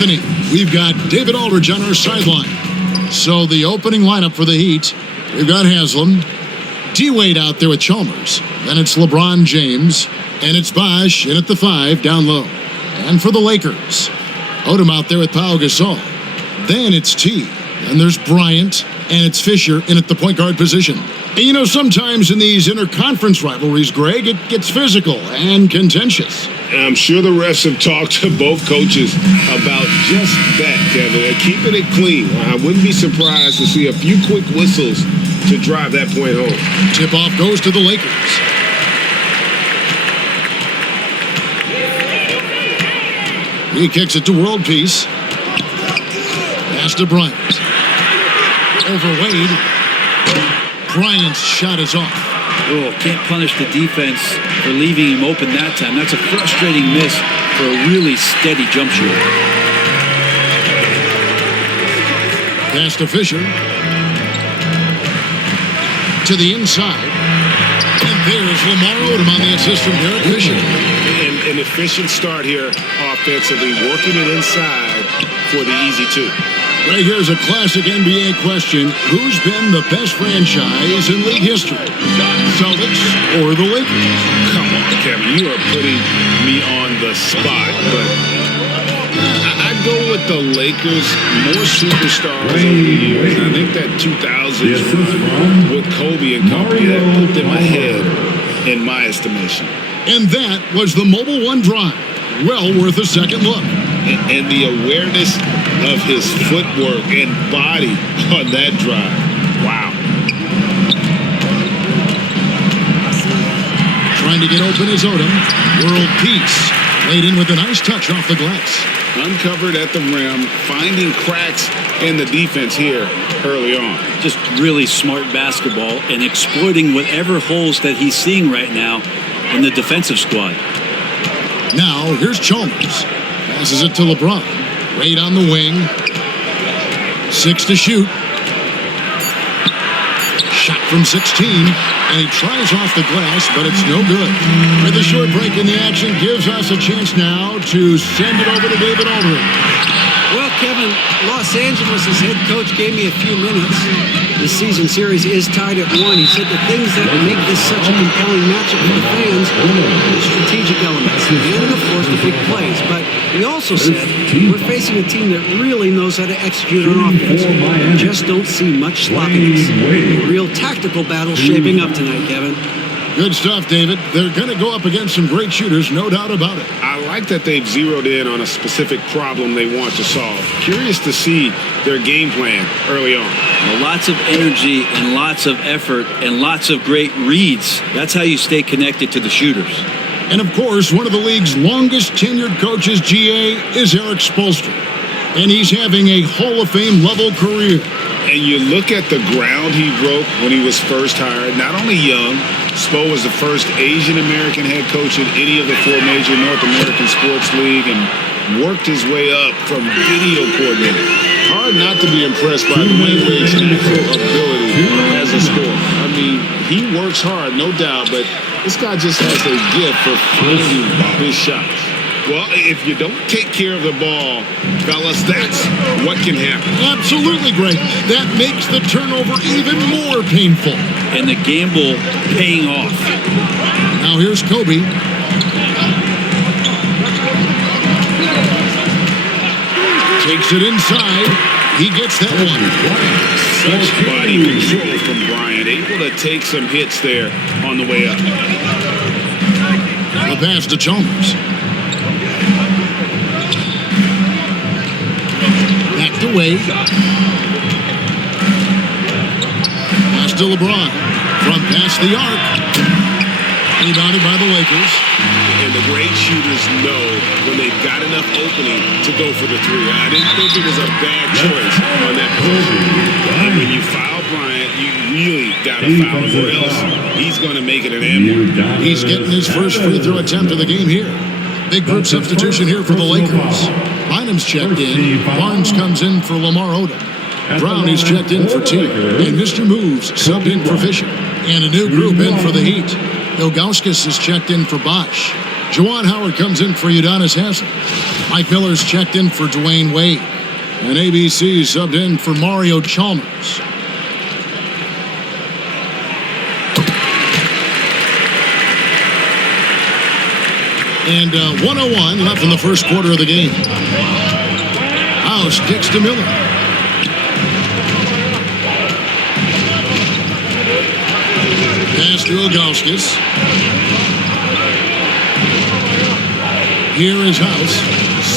We've got David Aldridge on our sideline. So the opening lineup for the Heat, we've got Haslam, D-Wade out there with Chalmers. Then it's LeBron James, and it's Bosh in at the 5 down low. And for the Lakers, Odom out there with Pau Gasol. Then it's T, and there's Bryant, and it's Fisher in at the point guard position. And you know, sometimes in these interconference rivalries, Greg, it gets physical and contentious. I'm sure the refs have talked to both coaches about just that, Kevin. Keeping it clean. I wouldn't be surprised to see a few quick whistles to drive that point home. Tip-off goes to the Lakers. He kicks it to World Peace. Pass to Bryant. Over Wade. Bryant's shot is off. Oh, can't punish the defense for leaving him open that time. That's a frustrating miss for a really steady jump shot. Pass to Fisher. To the inside. And there's Lamar Odom on the assist from Derek Fisher. An efficient start here offensively, working it inside for the easy 2. Right here's a classic NBA question. Who's been the best franchise in league history? Celtics or the Lakers? Come on, Kevin. You are putting me on the spot, but I'd go with the Lakers. More superstars over the years. I think that 2000s run with Kobe and company, that put them ahead in my estimation. And that was the Mobile One drive. Well worth a second look. And the awareness of his footwork and body on that drive. Wow. Trying to get open is Odom. World Peace. Laid in with a nice touch off the glass. Uncovered at the rim, finding cracks in the defense here early on. Just really smart basketball and exploiting whatever holes that he's seeing right now in the defensive squad. Now, here's Chalmers. Passes it to LeBron. Wade on the wing. 6 to shoot. Shot from 16. And he tries off the glass, but it's no good. With a short break in the action, gives us a chance now to send it over to David Aldridge. Well, Kevin, Los Angeles' head coach gave me a few minutes. The season series is tied at 1. He said the things that make this such a compelling matchup for the fans are the strategic elements and, of course, the big plays. But he also said we're facing a team that really knows how to execute on offense. We just don't see much sloppiness. A real tactical battle shaping up tonight, Kevin. Good stuff, David. They're going to go up against some great shooters, no doubt about it. I like that they've zeroed in on a specific problem they want to solve. Curious to see their game plan early on. Well, lots of energy and lots of effort and lots of great reads. That's how you stay connected to the shooters. And, of course, one of the league's longest tenured coaches, GA, is Eric Spoelstra. And he's having a Hall of Fame level career. And you look at the ground he broke when he was first hired. Not only young, Spo was the first Asian-American head coach in any of the 4 major North American sports league and worked his way up from video coordinator. Hard not to be impressed by Dwayne Wade's natural ability as a scorer. I mean, he works hard, no doubt, but this guy just has a gift for finding his shots. Well, if you don't take care of the ball, fellas, that's what can happen. Absolutely, Greg. That makes the turnover even more painful. And the gamble paying off. Now here's Kobe. Takes it inside. He gets that one. Such body control from Bryant. Able to take some hits there on the way up. The pass to Chalmers. Back to Wade. Pass to LeBron. Front pass the arc. Rebounded by the Lakers. And the great shooters know when they've got enough opening to go for the 3. I didn't think it was a bad choice on that position. And when you foul Bryant, you really got to foul him, or else he's going to make it an and one. He's getting his first free throw attempt of the game here. Big group substitution here for the Lakers. Bynum's checked in. Barnes comes in for Lamar Odom. Brown is checked in for T. And Mr. Moves subbed in for Fisher. And a new group in for the Heat. Ilgauskas is checked in for Bosh. Juwan Howard comes in for Udonis Haslem. Mike Miller's checked in for Dwayne Wade. And ABC subbed in for Mario Chalmers. And 1:01 left in the first quarter of the game. House kicks to Miller. Pass to Ilgauskas. Here is House.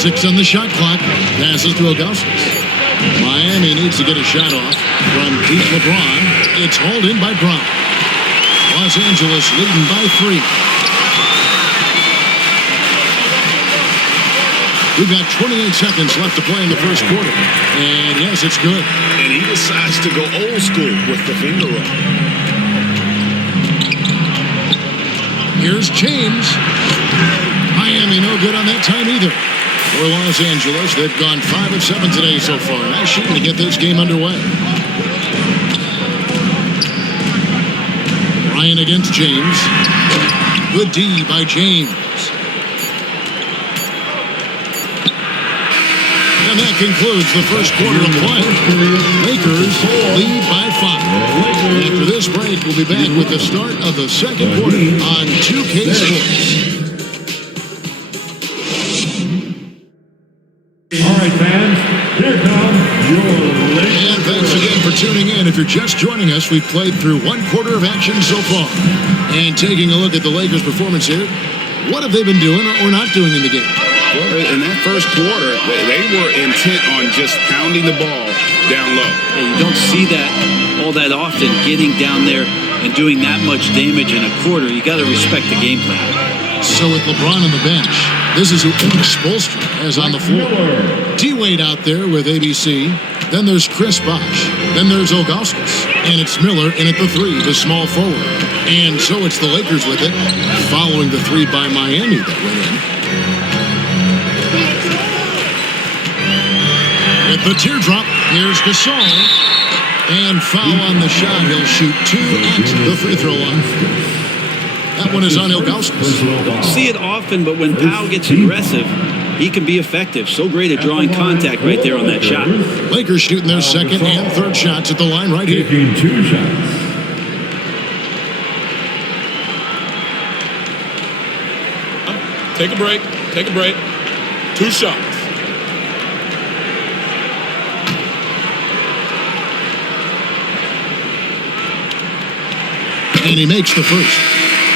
6 on the shot clock. Passes to Ilgauskas. Miami needs to get a shot off from Pete Lebron. It's hauled in by Bryant. Los Angeles leading by 3. We've got 28 seconds left to play in the first quarter. And yes, it's good. And he decides to go old school with the finger roll. Here's James. Miami no good on that time either. For Los Angeles, they've gone 5 of 7 today so far. Nice shooting to get this game underway. Bryant against James. Good D by James. And that concludes the first quarter of play. Lakers lead by 5. After this break, we'll be back with the start of the second quarter on 2K Sports. All right, fans, here come your Lakers. And thanks again for tuning in. If you're just joining us, we've played through 1 quarter of action so far. And taking a look at the Lakers' performance here, what have they been doing or not doing in the game? Well, in that first quarter, they were intent on just pounding the ball down low. Yeah, you don't see that all that often, getting down there and doing that much damage in a quarter. You got to respect the game plan. So with LeBron on the bench, this is who Spoelstra has on the floor. D-Wade out there with ABC. Then there's Chris Bosh. Then there's Ilgauskas. And it's Miller in at the 3, the small forward. And so it's the Lakers with it, following the 3 by Miami that went in. With the teardrop, here's Gasol. And foul on the shot. He'll shoot 2 at the free throw line. That one is on Ilgauskas. Don't see it often, but when Powell gets aggressive, he can be effective. So great at drawing contact right there on that shot. Lakers shooting their second and third shots at the line right here. Taking 2 shots. Take a break. Take a break. 2 shots. And he makes the first.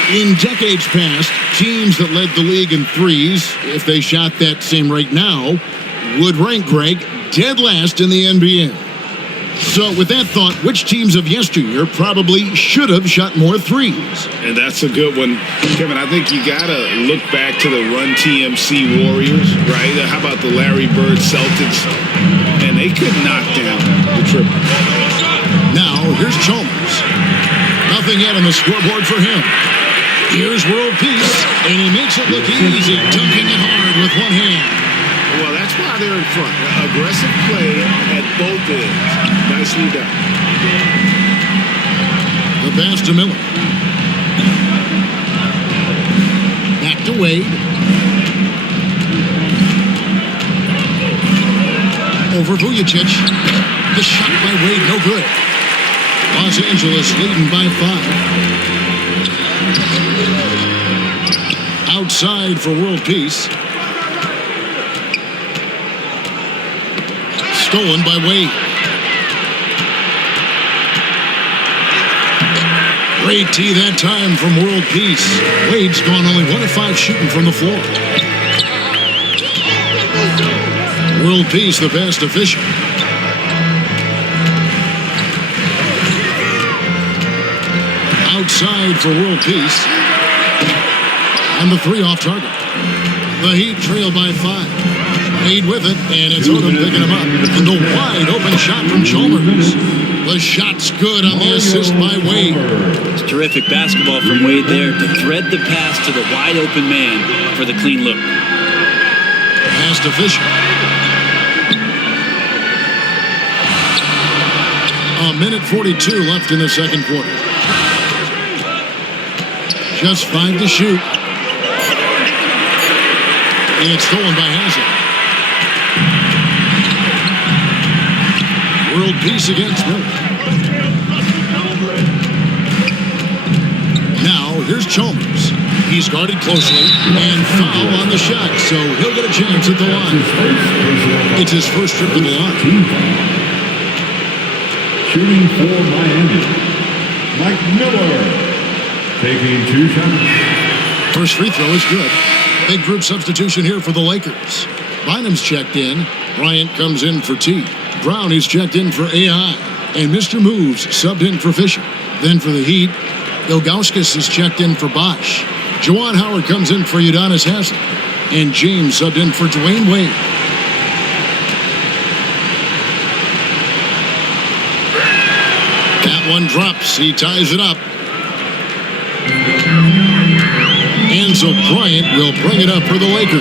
In decades past, teams that led the league in threes, if they shot that same rate now, would rank Greg dead last in the NBA. So with that thought, which teams of yesteryear probably should have shot more threes? And that's a good one. Kevin, I think you got to look back to the Run TMC Warriors, right? How about the Larry Bird Celtics? And they could knock down the triple. Now, here's Chalmers. Nothing yet on the scoreboard for him. Here's World Peace, and he makes it look easy, dunking it hard with one hand. Well, that's why they're in front. Aggressive play at both ends. Nicely done. The pass to Miller. Back to Wade. Over Vujacic. The shot by Wade, no good. Los Angeles leading by 5. Outside for World Peace. Stolen by Wade. Great tee that time from World Peace. Wade's gone only 1 of 5 shooting from the floor. World Peace, the best official. Outside for World Peace. And the 3 off target. The Heat trail by 5. Wade with it, and it's Odom picking him up. And the wide open shot from Chalmers. The shot's good on the assist by Wade. It's terrific basketball from Wade there to thread the pass to the wide open man for the clean look. Pass to Fisher. A minute 42 left in the second quarter. Just 5 to shoot. And it's stolen by Haslem. World peace against Miller. Now, here's Chalmers. He's guarded closely and foul on the shot, so he'll get a chance at the line. It's his first trip to the line. Shooting for Miami, Mike Miller, taking 2 shots. First free throw is good. Big group substitution here for the Lakers. Bynum's checked in. Bryant comes in for T. Brown is checked in for AI. And Mr. Moves subbed in for Fisher. Then for the Heat, Ilgauskas is checked in for Bosch. Juwan Howard comes in for Udonis Haslem. And James subbed in for Dwayne Wade. That one drops. He ties it up. And so Bryant will bring it up for the Lakers.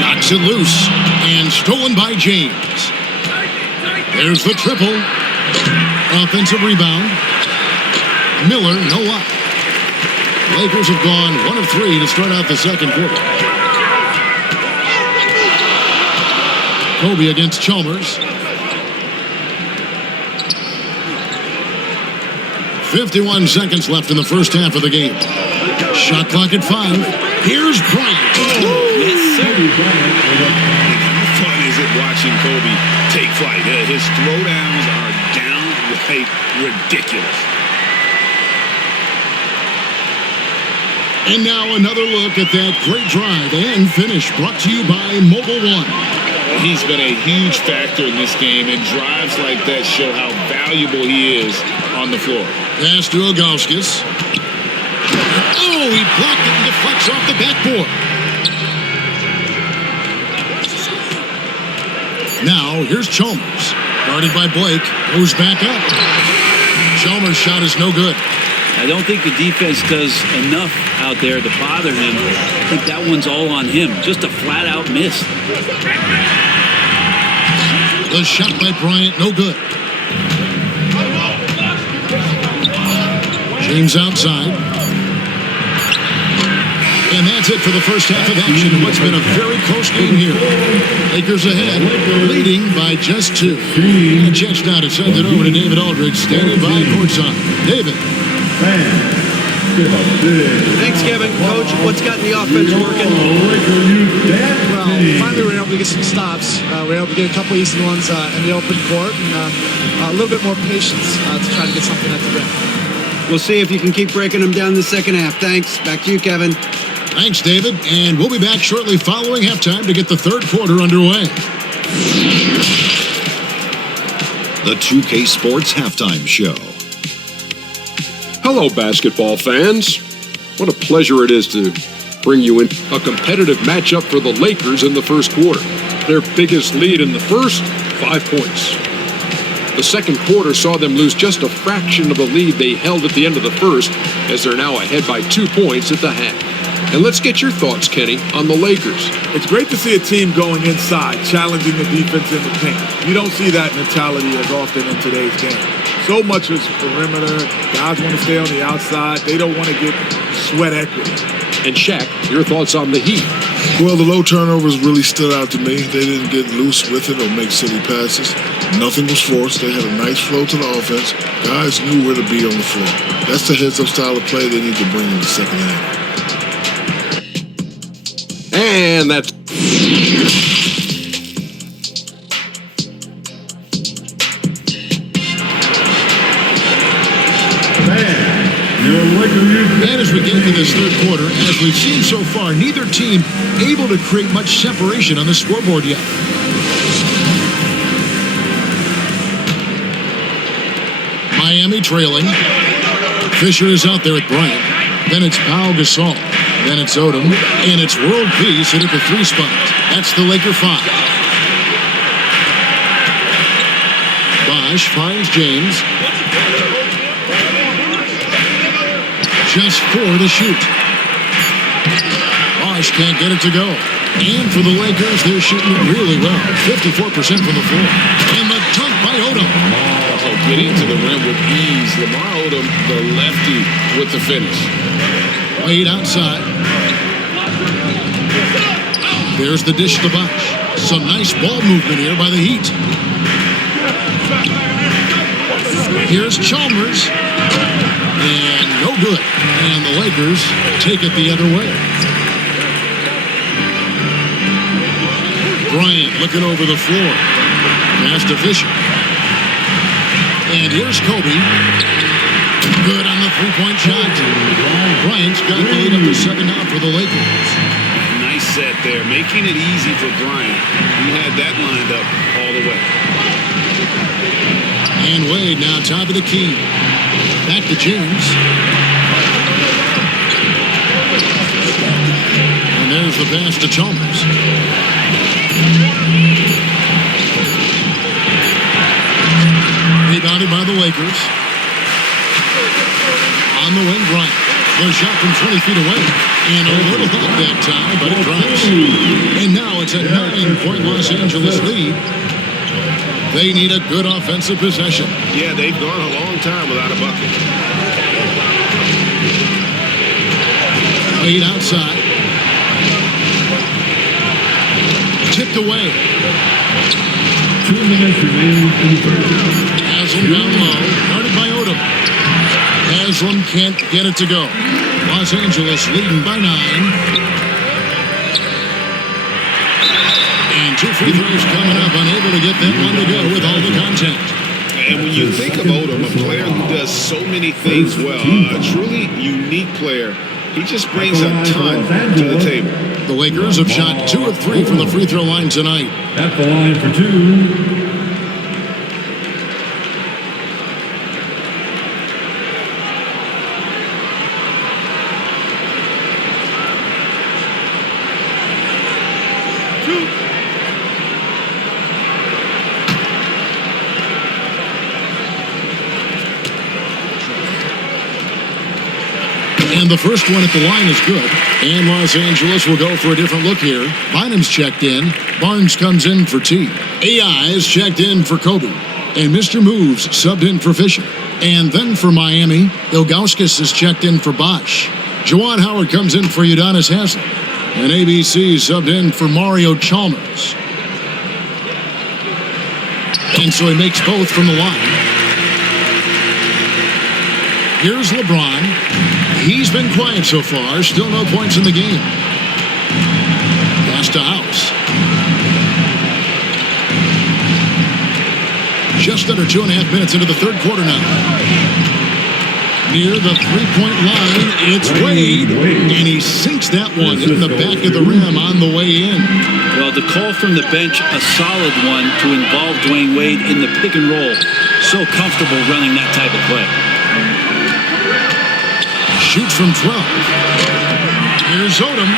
Knocks it loose. And stolen by James. There's the triple. Offensive rebound. Miller, no luck. Lakers have gone 1 of 3 to start out the second quarter. Kobe against Chalmers. 51 seconds left in the first half of the game. Shot clock at 5. Here's Bryant. Yes, sir. How fun is it watching Kobe take flight? His throwdowns are downright ridiculous. And now another look at that great drive and finish brought to you by Mobile One. He's been a huge factor in this game, and drives like that show how valuable he is on the floor. Pass to Ilgauskas. Oh, he blocked it and deflects off the backboard. Now, here's Chalmers. Guarded by Blake. Goes back up. Chalmers' shot is no good. I don't think the defense does enough out there to bother him. I think that one's all on him. Just a flat-out miss. The shot by Bryant, no good. James outside. And that's it for the first half of action in what's been a very close game here. Lakers ahead, leading by just 2. And a chance now to send it over to David Aldridge, standing by courtside. David. Thanks, Kevin. Coach, what's gotten the offense working? Well, finally we were able to get some stops. We were able to get a couple easy ones in the open court, and a little bit more patience to try to get something at the rim. We'll see if you can keep breaking them down in the second half. Thanks. Back to you, Kevin. Thanks, David. And we'll be back shortly following halftime to get the third quarter underway. The 2K Sports Halftime Show. Hello, basketball fans. What a pleasure it is to bring you in a competitive matchup for the Lakers in the first quarter. Their biggest lead in the first, 5 points. The second quarter saw them lose just a fraction of the lead they held at the end of the first, as they're now ahead by 2 points at the half. And let's get your thoughts, Kenny, on the Lakers. It's great to see a team going inside, challenging the defense in the paint. You don't see that mentality as often in today's game. So much is perimeter. Guys want to stay on the outside. They don't want to get sweat equity. And Shaq, your thoughts on the Heat? Well, the low turnovers really stood out to me. They didn't get loose with it or make silly passes. Nothing was forced. They had a nice flow to the offense. Guys knew where to be on the floor. That's the heads-up style of play they need to bring in the second half. And that's... And as we get into this third quarter, as we've seen so far, neither team able to create much separation on the scoreboard yet. Miami trailing. Fisher is out there with Bryant. Then it's Pau Gasol. Then it's Odom. And it's World Peace at the 3 spot. That's the Laker 5. Bosch finds James. Just 4 to shoot. Bosch can't get it to go. And for the Lakers, they're shooting it really well. 54% from the floor. And the dunk by Odom. Oh, getting to the rim with ease. Lamar Odom, the lefty, with the finish. Wade outside. There's the dish to Bosh. Some nice ball movement here by the Heat. Here's Chalmers. And no good. And the Lakers take it the other way. Bryant looking over the floor. Pass to Fisher. And here's Kobe. Good on the three-point shot. Bryant's got the lead up to 7 now for the Lakers. Nice set there, making it easy for Bryant. He had that lined up all the way. And Wade now top of the key. Back to James. And there's the pass to Chalmers. Rebounded by the Lakers. On the wing, Bryant. The shot from 20 feet away. And a little help that time, but it drops. And now it's a 9-point Los Angeles lead. They need a good offensive possession. Yeah, they've gone a long time without a bucket. Wade outside. Tipped away. 2 minutes remaining in the first. Haslam down low. Guarded by Odom. Haslam can't get it to go. Los Angeles leading by 9. And 2 free throws coming up. Unable to get that one to go with all the contact. And when you think of Odom, a player who does so many things well, a truly unique player, he just brings a ton to the table. The Lakers have shot 2 of 3 from the free throw line tonight. At the line for 2. And the first one at the line is good. And Los Angeles will go for a different look here. Bynum's checked in. Barnes comes in for T. AI is checked in for Kobe. And Mr. Moves subbed in for Fisher. And then for Miami, Ilgauskas is checked in for Bosh. Juwan Howard comes in for Udonis Haslam. And ABC subbed in for Mario Chalmers. And so he makes both from the line. Here's LeBron. He's been quiet so far. Still no points in the game. Pass to House. Just under 2.5 minutes into the third quarter now. Near the three-point line, it's Wade. And he sinks that one in the back of the rim on the way in. Well, the call from the bench, a solid one to involve Dwayne Wade in the pick and roll. So comfortable running that type of play. Shoots from 12. Here's Odom.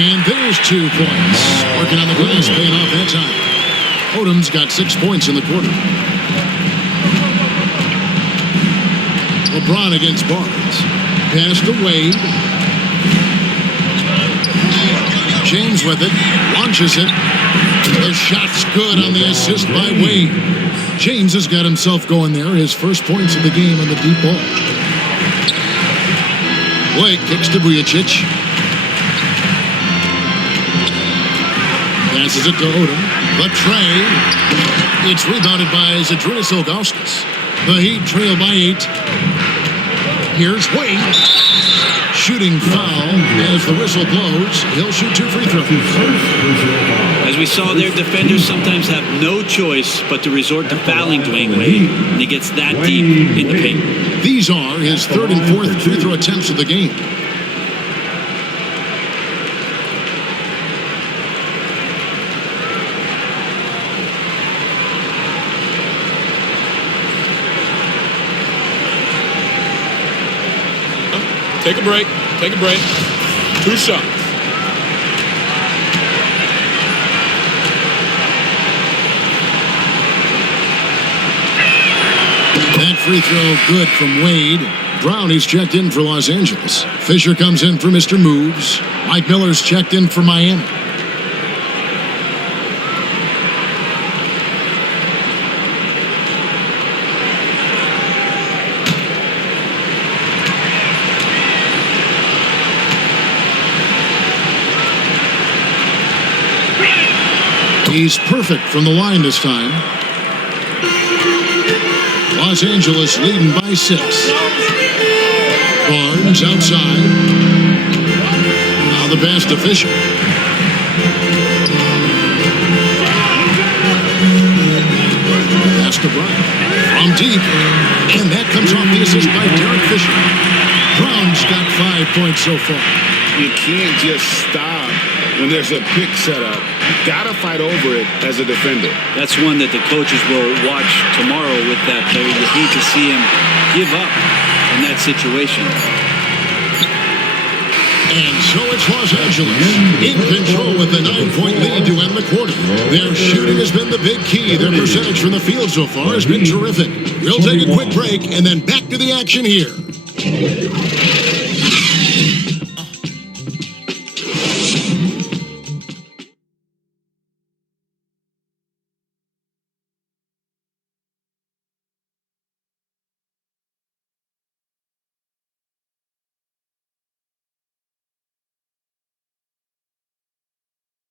And there's 2 points. Working on the glass, paying off that time. Odom's got 6 points in the quarter. LeBron against Barnes. Pass to Wade. James with it. Launches it. The shot's good on the assist by Wade. James has got himself going there. His first points of the game on the deep ball. Blake kicks to Vujacic. Passes it to Odom. The tray. It's rebounded by Zydrunas Ilgauskas. The Heat trail by 8. Here's Wade. Shooting foul as the whistle blows. He'll shoot 2 free throws. As we saw there, defenders sometimes have no choice but to resort to fouling Dwayne Wade, and he gets that deep in the paint. These are his 3rd and 4th free throw attempts of the game. Take a break. Take a break. 2 shots. That free throw good from Wade. Brown is checked in for Los Angeles. Fisher comes in for Mr. Moves. Mike Miller's checked in for Miami. He's perfect from the line this time. Los Angeles leading by 6. Barnes outside. Now the pass to Fisher. Pass to Bryant. From deep. And that comes off the assist by Derek Fisher. Brown's got 5 points so far. You can't just stop when there's a pick set up. You got to fight over it as a defender. That's one that the coaches will watch tomorrow with that player. You hate to see him give up in that situation. And so it's Los Angeles in control with a 9-point lead to end the quarter. Their shooting has been the big key. Their percentage from the field so far has been terrific. We'll take a quick break and then back to the action here.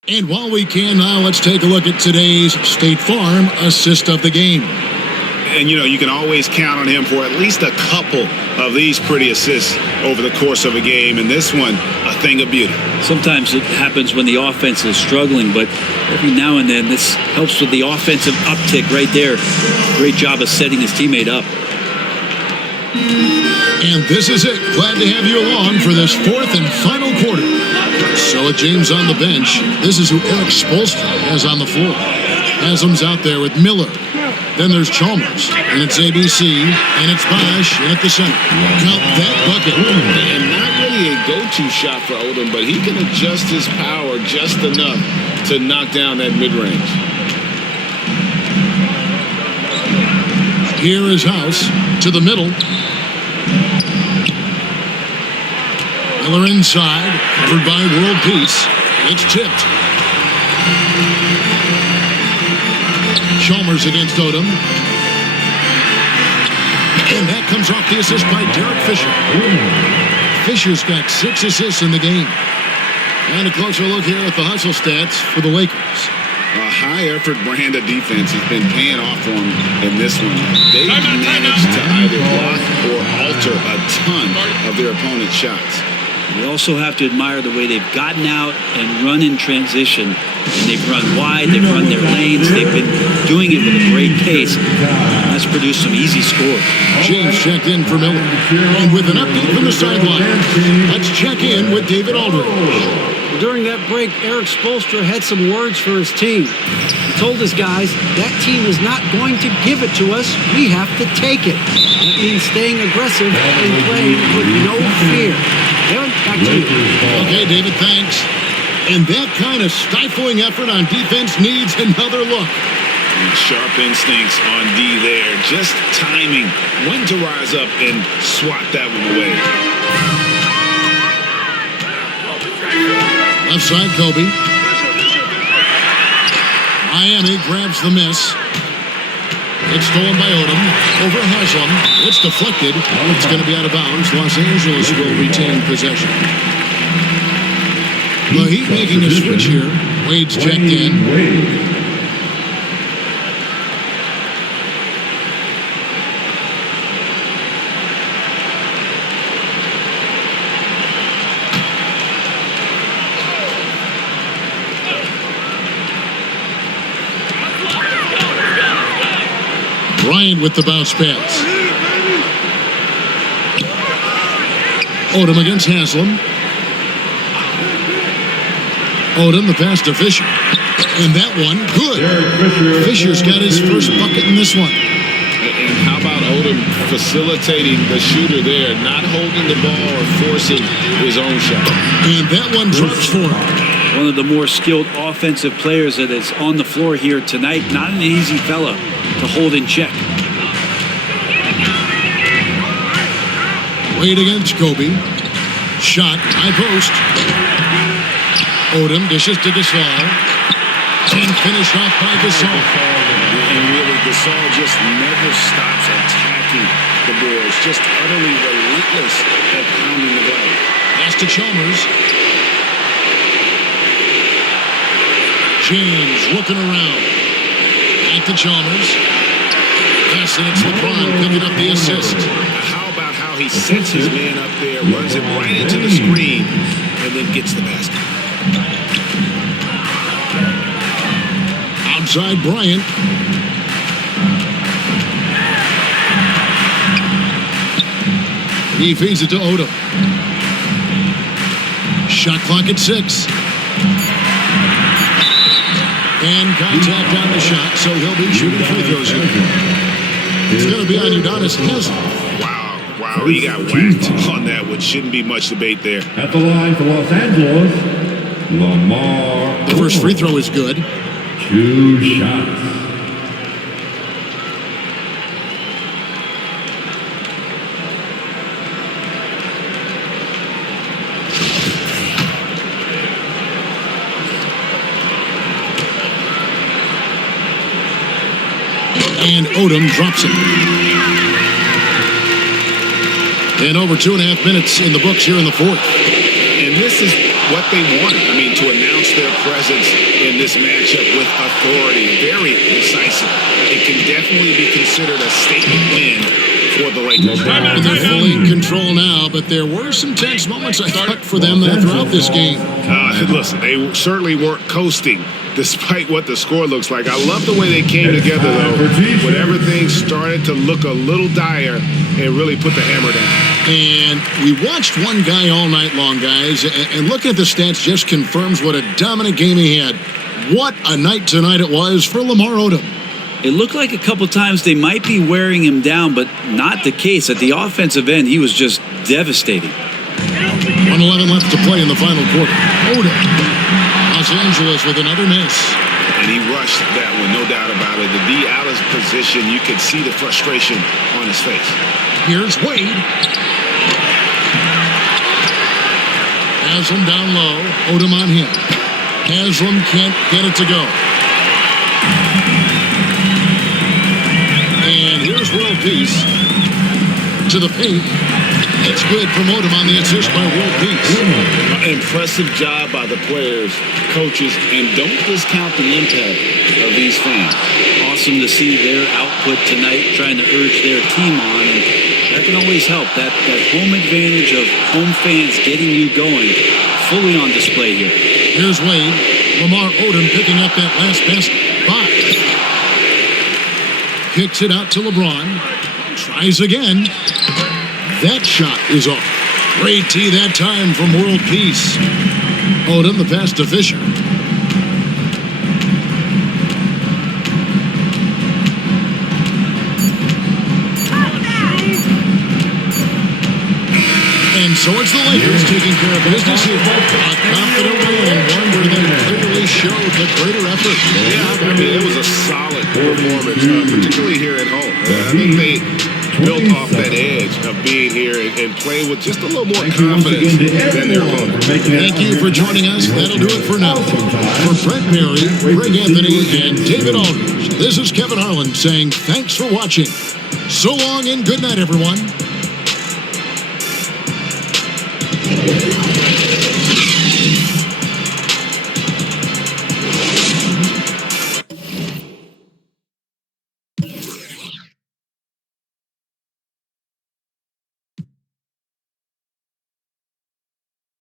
And while we can now, let's take a look at today's State Farm assist of the game. And, you know, you can always count on him for at least a couple of these pretty assists over the course of a game. And this one, a thing of beauty. Sometimes it happens when the offense is struggling, but every now and then this helps with the offensive uptick right there. Great job of setting his teammate up. And this is it. Glad to have you along for this fourth and final quarter. So with James on the bench, this is who Eric Spoelstra has on the floor. Haslam's out there with Miller. Then there's Chalmers, and it's ABC, and it's Bosch, and at the center. Count that bucket. And not really a go-to shot for Odom, but he can adjust his power just enough to knock down that mid-range. Here is House to the middle. Miller inside, covered by World Peace. It's tipped. Chalmers against Odom. And that comes off the assist by Derek Fisher. Fisher's got 6 assists in the game. And a closer look here at the hustle stats for the Lakers. A high-effort brand of defense has been paying off for them in this one. They've managed to either block or alter a ton of their opponent's shots. We also have to admire the way they've gotten out and run in transition. And they've run wide, they've run their lanes, they've been doing it with a great pace. That's produced some easy scores. James checked in for Miller. And with an update from the sideline, let's check in with David Aldridge. During that break, Eric Spoelstra had some words for his team. He told his guys, that team is not going to give it to us. We have to take it. That means staying aggressive and playing with no fear. Kevin, back to you. Okay, David, thanks. And that kind of stifling effort on defense needs another look. Sharp instincts on D there. Just timing when to rise up and swat that one away. Left side, Kobe. Miami grabs the miss. It's stolen by Odom. Over Haslam. It's deflected. It's going to be out of bounds. Los Angeles will retain possession. The Heat making a switch here. Wade's checked in. Bryant with the bounce pass. Odom against Haslam. Odom, the pass to Fisher. And that one, good. Fisher's got his first bucket in this one. And how about Odom facilitating the shooter there, not holding the ball or forcing his own shot. And that one drops for him. One of the more skilled offensive players that is on the floor here tonight. Not an easy fella to hold in check. Wade against Kobe. Shot, high post. Odom dishes to Gasol. And finish off by Gasol. And really, Gasol just never stops attacking the boards. Just utterly relentless at pounding the glass. Pass to Chalmers. James looking around. Back to Chalmers. Yes, and it's LeBron picking up the assist. How about how he sets his man up there, runs it right into the screen, and then gets the basket. Outside Bryant. He feeds it to Odom. Shot clock at 6. And contact on the shot, so he'll be shooting free throws here. It's going to be on Udonis Haslem. Wow, he got whacked on that one. Shouldn't be much debate there. At the line for Los Angeles, Lamar. The first free throw is good. 2 shots. And Odom drops it. And over 2.5 minutes in the books here in the fourth. And this is what they wanted. I mean, to announce their presence in this matchup with authority. Very decisive. It can definitely be considered a statement win for the Lakers. They're fully in control now, but there were some tense moments, I thought, for them throughout this game. Listen, they certainly weren't coasting, despite what the score looks like. I love the way they came together, though, when everything started to look a little dire and really put the hammer down. And we watched one guy all night long, guys, and looking at the stats just confirms what a dominant game he had. What a night tonight it was for Lamar Odom. It looked like a couple times they might be wearing him down, but not the case. At the offensive end, he was just devastating. 1:11 left to play in the final quarter. Odom. Los Angeles with another miss. And he rushed that one, no doubt about it. The D out of position, you could see the frustration on his face. Here's Wade. Haslem down low. Odom on him. Haslem can't get it to go. And here's World Peace to the paint. It's good from Odom on the assist by World Peace. Impressive job by the players, coaches, and don't discount the impact of these fans. Awesome to see their output tonight, trying to urge their team on, and that can always help. That home advantage of home fans getting you going, fully on display here. Here's Wade. Lamar Odom picking up that last basket. Bot. Kicks it out to LeBron. Tries again. That shot is off. Great tee that time from World Peace. Odom, the pass to Fisher. And so it's the Lakers taking care of business here. A confident win, one where they clearly showed the greater effort. Yeah, I mean, it was a solid performance, particularly here at home. I think they built off that edge of being here and playing with just a little more confidence than their opponent. Thank you for joining us. That'll do it for now. For Brent Berry, Greg Anthony, and David Aldridge, this is Kevin Harlan saying thanks for watching. So long and good night, everyone.